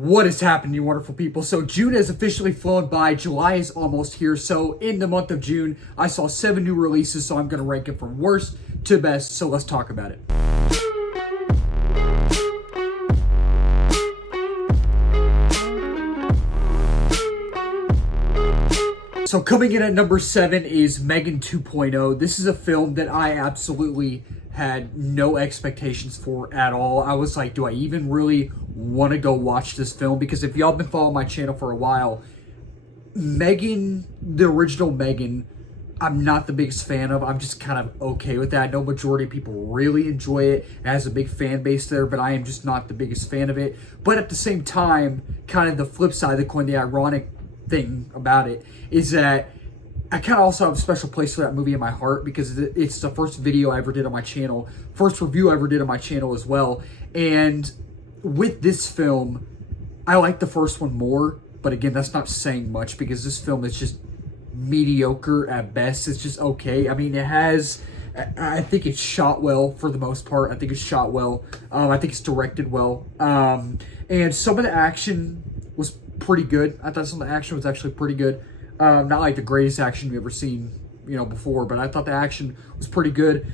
What is happening, you wonderful people? So June has officially flown by. July is almost here. So in the month of June, I saw 7 new releases. So I'm going to rank them from worst to best. So let's talk about it. So coming in at number 7 is Megan 2.0. This is a film that I absolutely had no expectations for at all. I was like, do I even really want to go watch this film? Because if y'all been following my channel for a while, Megan, the original Megan, I'm not the biggest fan of. I'm just kind of okay with that. I know majority of people really enjoy it. It has a big fan base there, but I am just not the biggest fan of it. But at the same time, kind of the flip side of the coin, the ironic thing about it is that I kind of also have a special place for that movie in my heart because it's the first video I ever did on my channel, first review I ever did on my channel as well. And with this film, I like the first one more, but again, that's not saying much because this film is just mediocre at best. It's just okay. I mean, I think it's shot well for the most part. I think it's shot well. I think it's directed well. And some of the action was pretty good. I thought some of the action was actually pretty good. Not like the greatest action we've ever seen, before, but I thought the action was pretty good.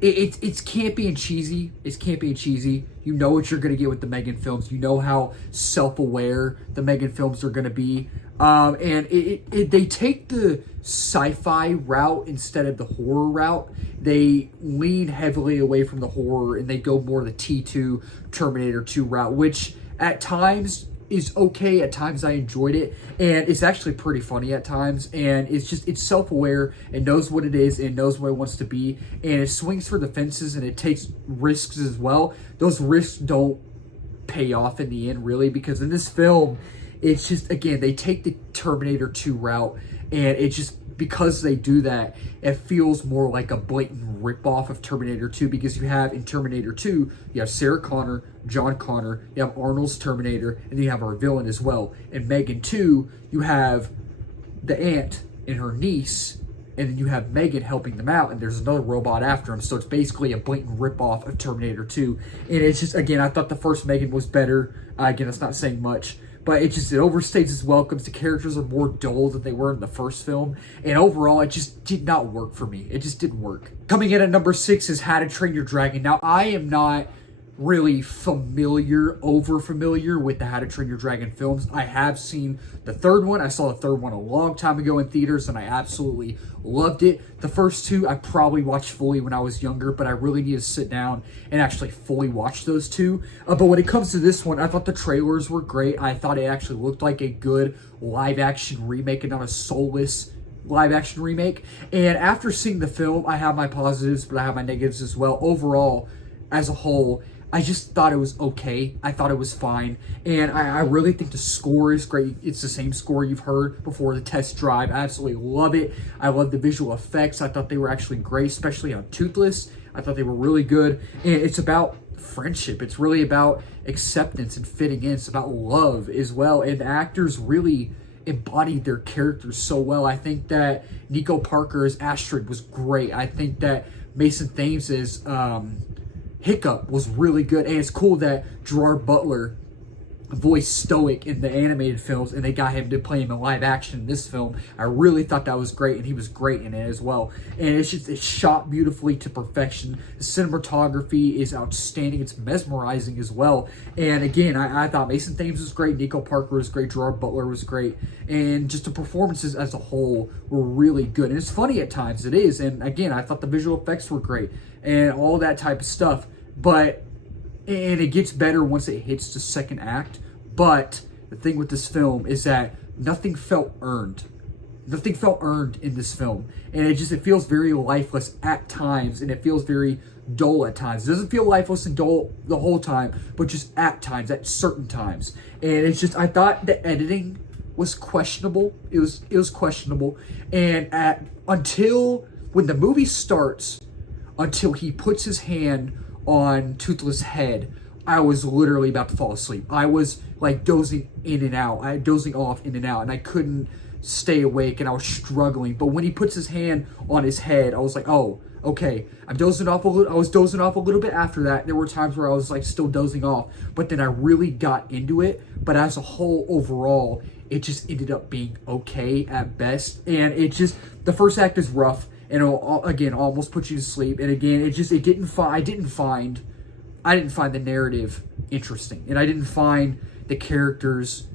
It's campy and cheesy. It's campy and cheesy. You know what you're going to get with the Megan films. You know how self-aware the Megan films are going to be. And they take the sci-fi route instead of the horror route. They lean heavily away from the horror and they go more the T2 Terminator 2 route, which at times is okay. At times I enjoyed it, and it's actually pretty funny at times, and it's self-aware and knows what it is and knows what it wants to be, and it swings for the fences and it takes risks as well. Those risks don't pay off in the end really, because in this film it's just, again, they take the Terminator 2 route, and it just, because they do that, it feels more like a blatant ripoff of Terminator 2, because you have in Terminator 2, you have Sarah Connor, John Connor, you have Arnold's Terminator, and then you have our villain as well. In Megan 2, you have the aunt and her niece, and then you have Megan helping them out, and there's another robot after him. So it's basically a blatant ripoff of Terminator 2. And it's just, again, I thought the first Megan was better. Again, it's not saying much, but it overstates its welcomes. The characters are more dull than they were in the first film. And overall, it just did not work for me. It just didn't work. Coming in at number 6 is How to Train Your Dragon. Now, I am not really over familiar with the How to Train Your Dragon films. I have seen the third one. I saw the third one a long time ago in theaters, and I absolutely loved it. The first two I probably watched fully when I was younger, but I really need to sit down and actually fully watch those two. But when it comes to this one, I thought the trailers were great. I thought it actually looked like a good live-action remake and not a soulless live-action remake. And after seeing the film, I have my positives, but I have my negatives as well. Overall, as a whole, I just thought it was okay. I thought it was fine. And I really think the score is great. It's the same score you've heard before, the test drive. I absolutely love it. I love the visual effects. I thought they were actually great, especially on Toothless. I thought they were really good. And it's about friendship. It's really about acceptance and fitting in. It's about love as well. And the actors really embodied their characters so well. I think that Nico Parker as Astrid was great. I think that Mason Thames as Hiccup was really good, and it's cool that Gerard Butler voiced Stoic in the animated films, and they got him to play him in live action in this film. I really thought that was great, and he was great in it as well. And it's shot beautifully to perfection. The cinematography is outstanding. It's mesmerizing as well. And again, I thought Mason Thames was great, Nico Parker was great, Gerard Butler was great, and just the performances as a whole were really good. And it's funny at times, it is. And again, I thought the visual effects were great and all that type of stuff. And it gets better once it hits the second act. But the thing with this film is that nothing felt earned. Nothing felt earned in this film. And it feels very lifeless at times, and it feels very dull at times. It doesn't feel lifeless and dull the whole time, but just at times, at certain times. And I thought the editing was questionable. It was questionable. And until when the movie starts, until he puts his hand on Toothless' head, I was literally about to fall asleep. I was like dozing off in and out, and I couldn't stay awake, and I was struggling. But when he puts his hand on his head, I was like, oh, okay, I'm dozing off a little. I was dozing off a little bit after that. There were times where I was like still dozing off, but then I really got into it. But as a whole, overall, it just ended up being okay at best. And it just, the first act is rough, and it'll, again, almost put you to sleep. And again, I didn't find the narrative interesting, and I didn't find the characters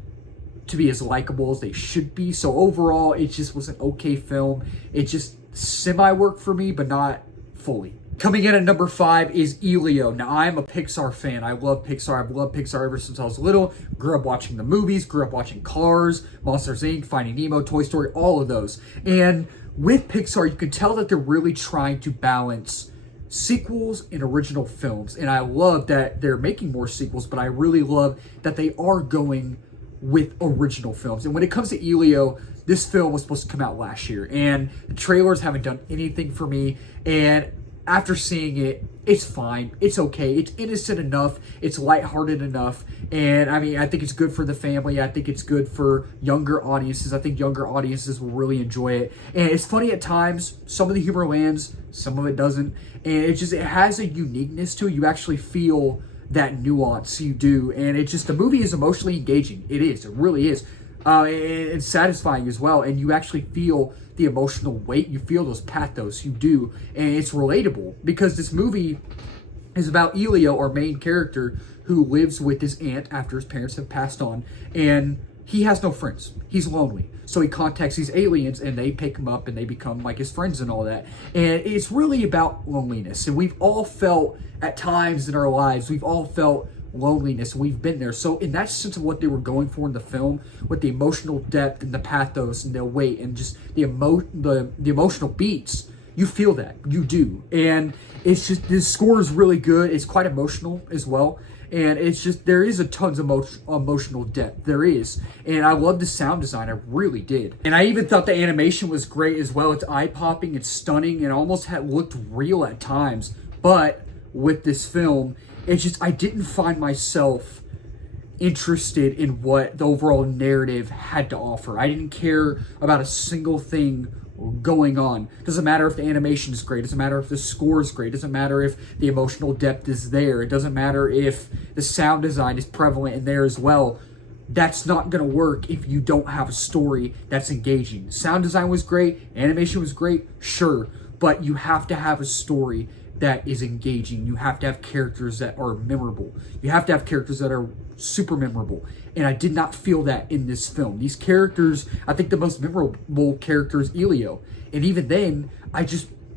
to be as likable as they should be. So overall, it just was an okay film. It just semi-worked for me, but not fully. Coming in at number 5 is ELIO. Now, I'm a Pixar fan. I love Pixar. I've loved Pixar ever since I was little. Grew up watching the movies, grew up watching Cars, Monsters, Inc., Finding Nemo, Toy Story, all of those. And with Pixar, you can tell that they're really trying to balance sequels and original films. And I love that they're making more sequels, but I really love that they are going with original films. And when it comes to ELIO, this film was supposed to come out last year, and the trailers haven't done anything for me. And after seeing it, it's fine. It's okay. It's innocent enough. It's lighthearted enough. And I mean, I think it's good for the family. I think it's good for younger audiences. I think younger audiences will really enjoy it. And it's funny at times. Some of the humor lands, some of it doesn't. And it has a uniqueness to it. You actually feel that nuance, you do. And the movie is emotionally engaging. It is. It really is. And satisfying as well. And you actually feel the emotional weight. You feel those pathos. You do. And it's relatable because this movie is about ELIO, our main character, who lives with his aunt after his parents have passed on. And he has no friends. He's lonely. So he contacts these aliens, and they pick him up, and they become like his friends and all that. And it's really about loneliness. And we've all felt at times in our lives, we've all felt loneliness. We've been there. So in that sense of what they were going for in the film, with the emotional depth and the pathos and the weight and just the emotional beats, you feel that. You do. And it's just, this score is really good. It's quite emotional as well. And it's just, there is a tons of emotional depth. There is. And I love the sound design. I really did. And I even thought the animation was great as well. It's eye-popping. It's stunning. And almost looked real at times. But with this film, it's just, I didn't find myself interested in what the overall narrative had to offer. I didn't care about a single thing going on. Doesn't matter if the animation is great. Doesn't matter if the score is great. Doesn't matter if the emotional depth is there. It doesn't matter if the sound design is prevalent in there as well. That's not going to work if you don't have a story that's engaging. Sound design was great. Animation was great. Sure. But you have to have a story that is engaging. You have to have characters that are memorable. You have to have characters that are super memorable. And I did not feel that in this film. These characters, I think the most memorable character is ELIO. And even then,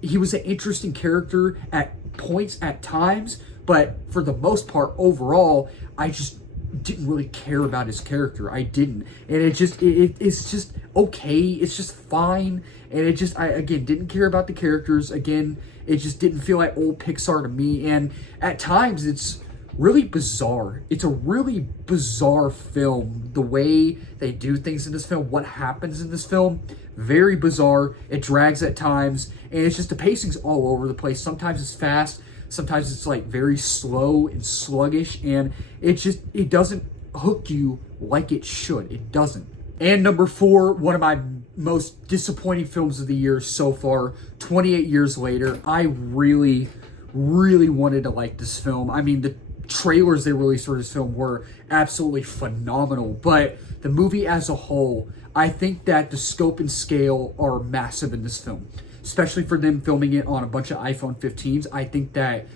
he was an interesting character at points, at times, but for the most part, overall, I just didn't really care about his character. I didn't. And it's just okay. It's just fine. And I again, didn't care about the characters. Again, it just didn't feel like old Pixar to me. And at times, it's really bizarre. It's a really bizarre film. The way they do things in this film, what happens in this film, very bizarre. It drags at times, and it's just, the pacing's all over the place. Sometimes it's fast, sometimes it's like very slow and sluggish, and it doesn't hook you like it should. It doesn't. And number 4, one of my most disappointing films of the year so far, 28 years later. I really, really wanted to like this film. I mean, the trailers they released for this film were absolutely phenomenal, but the movie as a whole, I think that the scope and scale are massive in this film, especially for them filming it on a bunch of iPhone 15s. I think that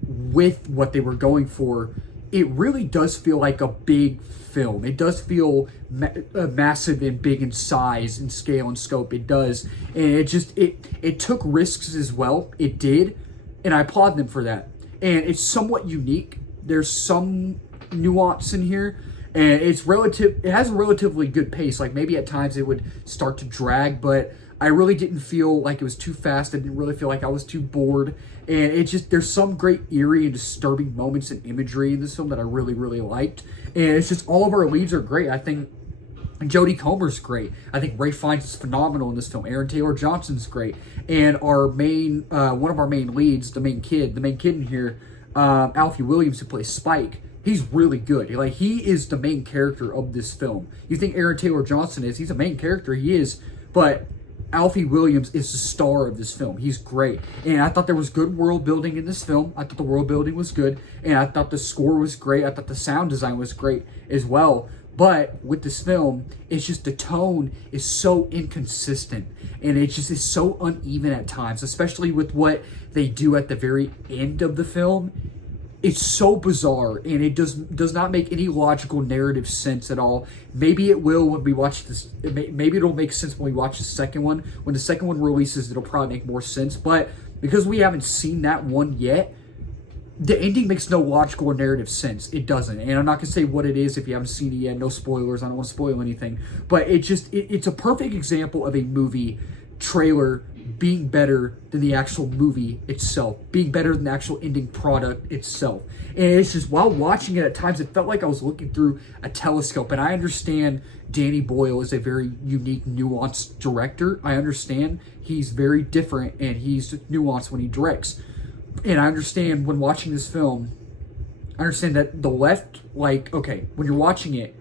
with what they were going for, it really does feel like a big film. It does feel massive and big in size and scale and scope. It does. And it took risks as well. It did. And I applaud them for that. And it's somewhat unique. There's some nuance in here. And it has a relatively good pace. Like maybe at times it would start to drag, but I really didn't feel like it was too fast. I didn't really feel like I was too bored. And there's some great eerie and disturbing moments and imagery in this film that I really, really liked. And it's just, all of our leads are great. I think Jodie Comer's great. I think Ralph Fiennes is phenomenal in this film. Aaron Taylor Johnson's great. And our main, one of our main leads, the main kid in here, Alfie Williams, who plays Spike, he's really good. Like, he is the main character of this film. You think Aaron Taylor Johnson is, he's a main character, he is, but Alfie Williams is the star of this film. He's great. And I thought there was good world building in this film. I thought the world building was good. And I thought the score was great. I thought the sound design was great as well. But with this film, it's just the tone is so inconsistent. And it just is so uneven at times, especially with what they do at the very end of the film. It's so bizarre, and it does not make any logical narrative sense at all. Maybe it will when we watch this. Maybe it'll make sense when we watch the second one. When the second one releases, it'll probably make more sense. But because we haven't seen that one yet, the ending makes no logical or narrative sense. It doesn't. And I'm not going to say what it is if you haven't seen it yet. No spoilers. I don't want to spoil anything. But it's a perfect example of a movie trailer being better than the actual movie itself, being better than the actual ending product itself. And it's just, while watching it at times, it felt like I was looking through a telescope. And I understand Danny Boyle is a very unique, nuanced director. I understand he's very different and he's nuanced when he directs. And I understand when watching this film, I understand that the left, okay, when you're watching it,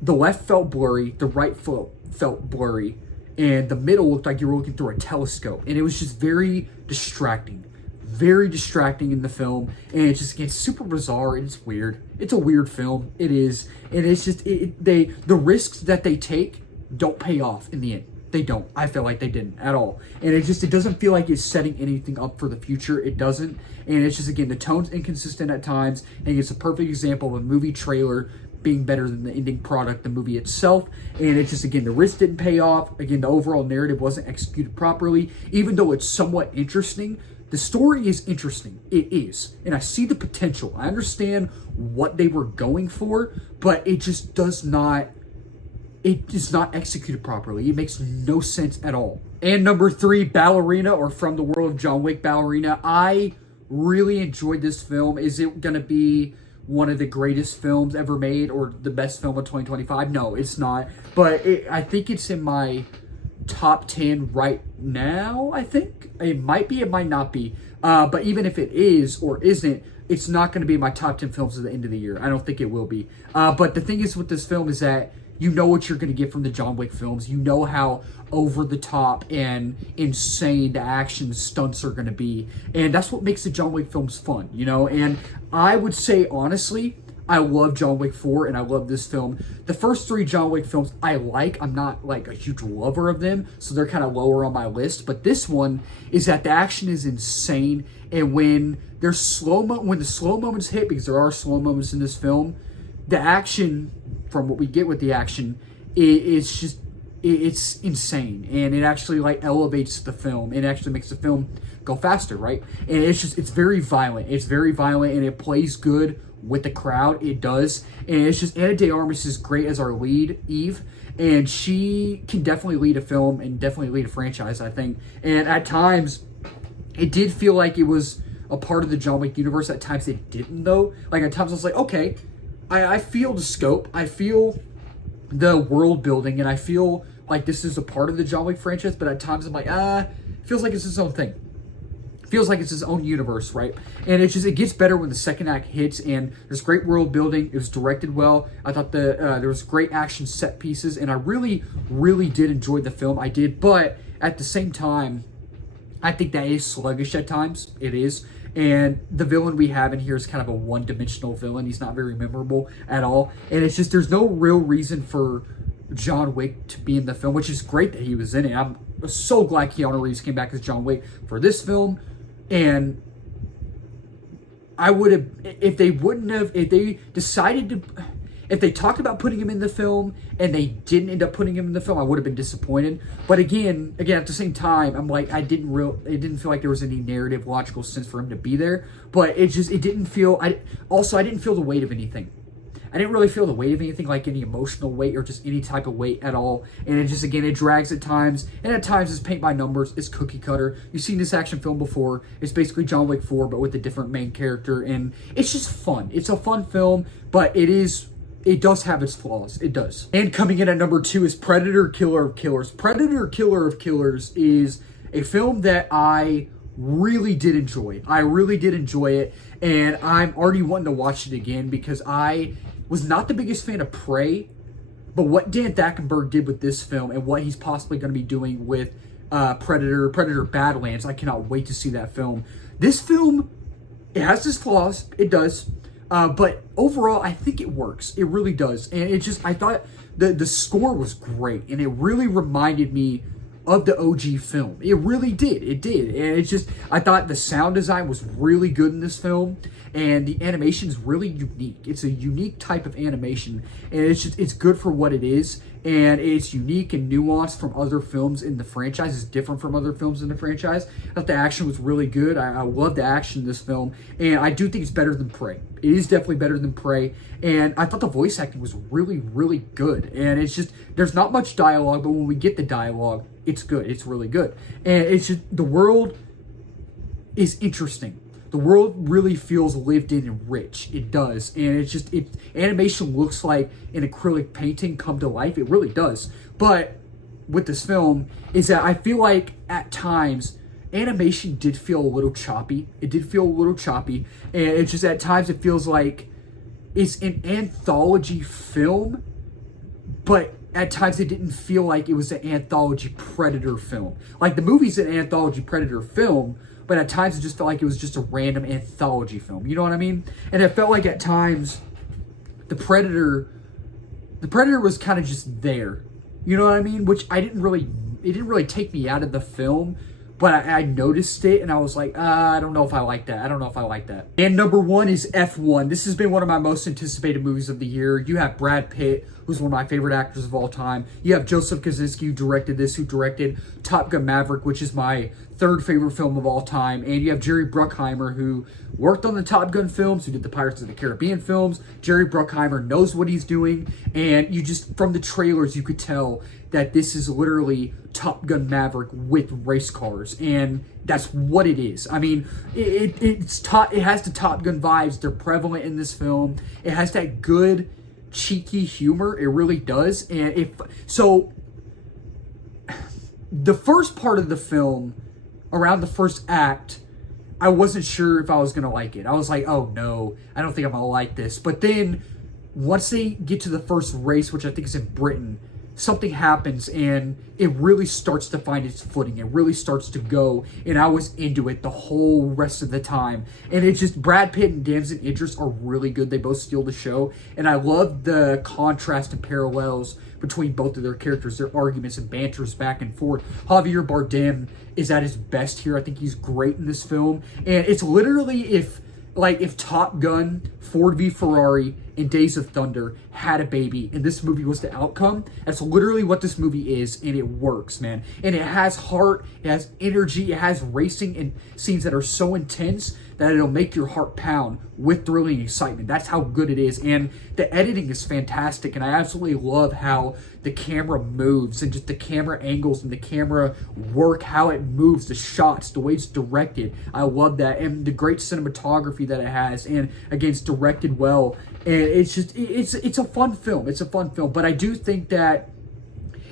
the left felt blurry, the right felt blurry, and the middle looked like you were looking through a telescope. And it was just very distracting in the film. And it's just, again, super bizarre, and it's weird. It's a weird film. It is. And it's just, the risks that they take don't pay off in the end. They don't. I feel like they didn't at all. And it doesn't feel like it's setting anything up for the future. It doesn't. And it's just, again, the tone's inconsistent at times. And it's a perfect example of a movie trailer being better than the ending product, the movie itself. And it's just, again, the risk didn't pay off. Again, the overall narrative wasn't executed properly. Even though it's somewhat interesting, the story is interesting. It is. And I see the potential. I understand what they were going for, but it just does not, it is not executed properly. It makes no sense at all. And number 3, Ballerina, or From the World of John Wick, Ballerina. I really enjoyed this film. Is it going to be one of the greatest films ever made or the best film of 2025? No, it's not. But I think it's in my top 10 right now, I think. It might be, it might not be. But even if it is or isn't, it's not going to be in my top 10 films at the end of the year. I don't think it will be. But the thing is with this film is that you know what you're going to get from the John Wick films. You know how over the top and insane the action stunts are going to be. And that's what makes the John Wick films fun, you know? And I would say, honestly, I love John Wick 4 and I love this film. The first 3 John Wick films I like. I'm not like a huge lover of them, so they're kind of lower on my list. But this one is that the action is insane. And when there's when the slow moments hit, because there are slow moments in this film, the action, from what we get with the action, it's insane, and it actually elevates the film. It actually makes the film go faster, right? And it's very violent. It's very violent, and it plays good with the crowd. It does, and it's just, Ana de Armas is great as our lead, Eve, and she can definitely lead a film and definitely lead a franchise, I think. And at times, it did feel like it was a part of the John Wick universe. At times, it didn't, though. At times, I was like, okay, I feel the scope, I feel the world building, and I feel like this is a part of the John Wick franchise, but at times I'm like, feels like it's its own thing. Feels like it's its own universe, right? And it gets better when the second act hits, and there's great world building. It was directed well. I thought there was great action set pieces, and I really, really did enjoy the film. I did, but at the same time, I think that is sluggish at times. It is. And the villain we have in here is kind of a one-dimensional villain. He's not very memorable at all. And it's just, there's no real reason for John Wick to be in the film, which is great that he was in it. I'm so glad Keanu Reeves came back as John Wick for this film. And I would have, if they talked about putting him in the film and they didn't end up putting him in the film, I would have been disappointed. But again, at the same time, I'm like, it didn't feel like there was any narrative, logical sense for him to be there. But it didn't feel, I didn't feel the weight of anything. I didn't really feel the weight of anything, like any emotional weight or just any type of weight at all. And it drags at times. And at times it's paint by numbers. It's cookie cutter. You've seen this action film before. It's basically John Wick 4, but with a different main character. And it's just fun. It's a fun film, but it does have its flaws. It does. And coming in at number 2 is Predator, Killer of Killers. Predator, Killer of Killers is a film that I really did enjoy. I really did enjoy it. And I'm already wanting to watch it again because I was not the biggest fan of Prey, But what Dan Thackenberg did with this film and what he's possibly going to be doing with Predator Badlands, I cannot wait to see that film. This film, it has its flaws, it does, but overall, I think it works. It really does. And it just, I thought the score was great, and it really reminded me of the OG film. It really did. It did. And it's just, I thought the sound design was really good in this film, and the animation is really unique. It's a unique type of animation, and it's just, it's good for what it is, and it's unique and nuanced from other films in the franchise. It's different from other films in the franchise. I thought the action was really good. I love the action in this film, and I do think it's better than Prey. It is definitely better than Prey, and I thought the voice acting was really, really good. And it's just, there's not much dialogue, but when we get the dialogue, it's good. It's really good. And it's just, the world is interesting. The world really feels lived in and rich. It does. And it's just, animation looks like an acrylic painting come to life. It really does. But with this film is that I feel like at times animation did feel a little choppy. It did feel a little choppy. And it's just at times it feels like it's an anthology film, but at times it didn't feel like it was an anthology Predator film. Like, the movie's an anthology Predator film, but at times it just felt like it was just a random anthology film. You know what I mean? And it felt like at times the Predator was kind of just there. You know what I mean? Which it didn't really take me out of the film, but I noticed it, and I was like, I don't know if I like that. I don't know if I like that. And number one is F1. This has been one of my most anticipated movies of the year. You have Brad Pitt, who's one of my favorite actors of all time. You have Joseph Kosinski, who directed this, who directed Top Gun Maverick, which is my third favorite film of all time. And you have Jerry Bruckheimer, who worked on the Top Gun films, who did the Pirates of the Caribbean films. Jerry Bruckheimer knows what he's doing, and you just, from the trailers, you could tell that this is literally Top Gun Maverick with race cars, and that's what it is. I mean, it has the Top Gun vibes. They're prevalent in this film. It has that good, cheeky humor. It really does. And the first part of the film, around the first act, I wasn't sure if I was gonna like it. I was like, oh no, I don't think I'm gonna like this. But then once they get to the first race, which I think is in Britain, something happens and it really starts to find its footing. It really starts to go, and I was into it the whole rest of the time. And it's just, Brad Pitt and Damson Idris are really good. They both steal the show, and I love the contrast and parallels between both of their characters, their arguments and banters back and forth. Javier Bardem is at his best here. I think he's great in this film, and it's literally if Top Gun, Ford v Ferrari, and Days of Thunder had a baby, and this movie was the outcome. That's literally what this movie is, and it works, man. And it has heart, it has energy, it has racing and scenes that are so intense that it'll make your heart pound with thrilling excitement. That's how good it is, and the editing is fantastic, and I absolutely love how the camera moves, and just the camera angles and the camera work, how it moves, the shots, the way it's directed. I love that, and the great cinematography that it has, and again, it's directed well, and it's just, it's a fun film. It's a fun film, but I do think that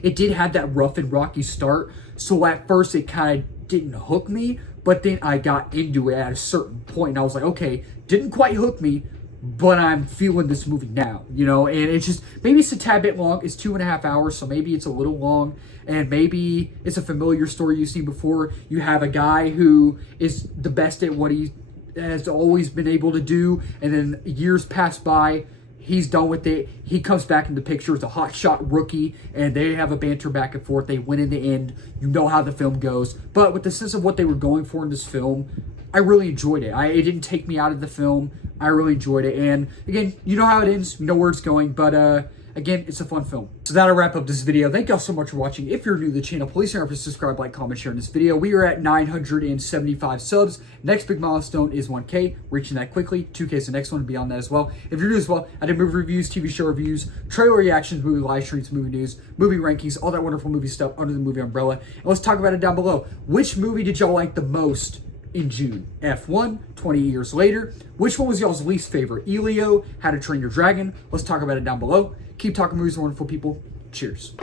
it did have that rough and rocky start, so at first it kind of didn't hook me, but then I got into it at a certain point, and I was like, okay, didn't quite hook me, but I'm feeling this movie now, you know. And it's just, maybe it's a tad bit long. It's 2.5 hours, so maybe it's a little long, and maybe it's a familiar story you've seen before. You have a guy who is the best at what he has always been able to do, and then years pass by, he's done with it, he comes back in the picture as a hotshot rookie, and they have a banter back and forth. They win in the end. You know how the film goes. But with the sense of what they were going for in this film, I really enjoyed it. It didn't take me out of the film. I really enjoyed it. And again, you know how it ends. You know where it's going. But again, it's a fun film. So that'll wrap up this video. Thank y'all so much for watching. If you're new to the channel, please remember to subscribe, like, comment, share in this video. We are at 975 subs. Next big milestone is 1K. Reaching that quickly. 2K is the next one, beyond that as well. If you're new as well, I did movie reviews, TV show reviews, trailer reactions, movie live streams, movie news, movie rankings, all that wonderful movie stuff under the movie umbrella. And let's talk about it down below. Which movie did y'all like the most in June? F1, 20 years later. Which one was y'all's least favorite? ELIO, How to Train Your Dragon. Let's talk about it down below. Keep talking movies, wonderful people. Cheers.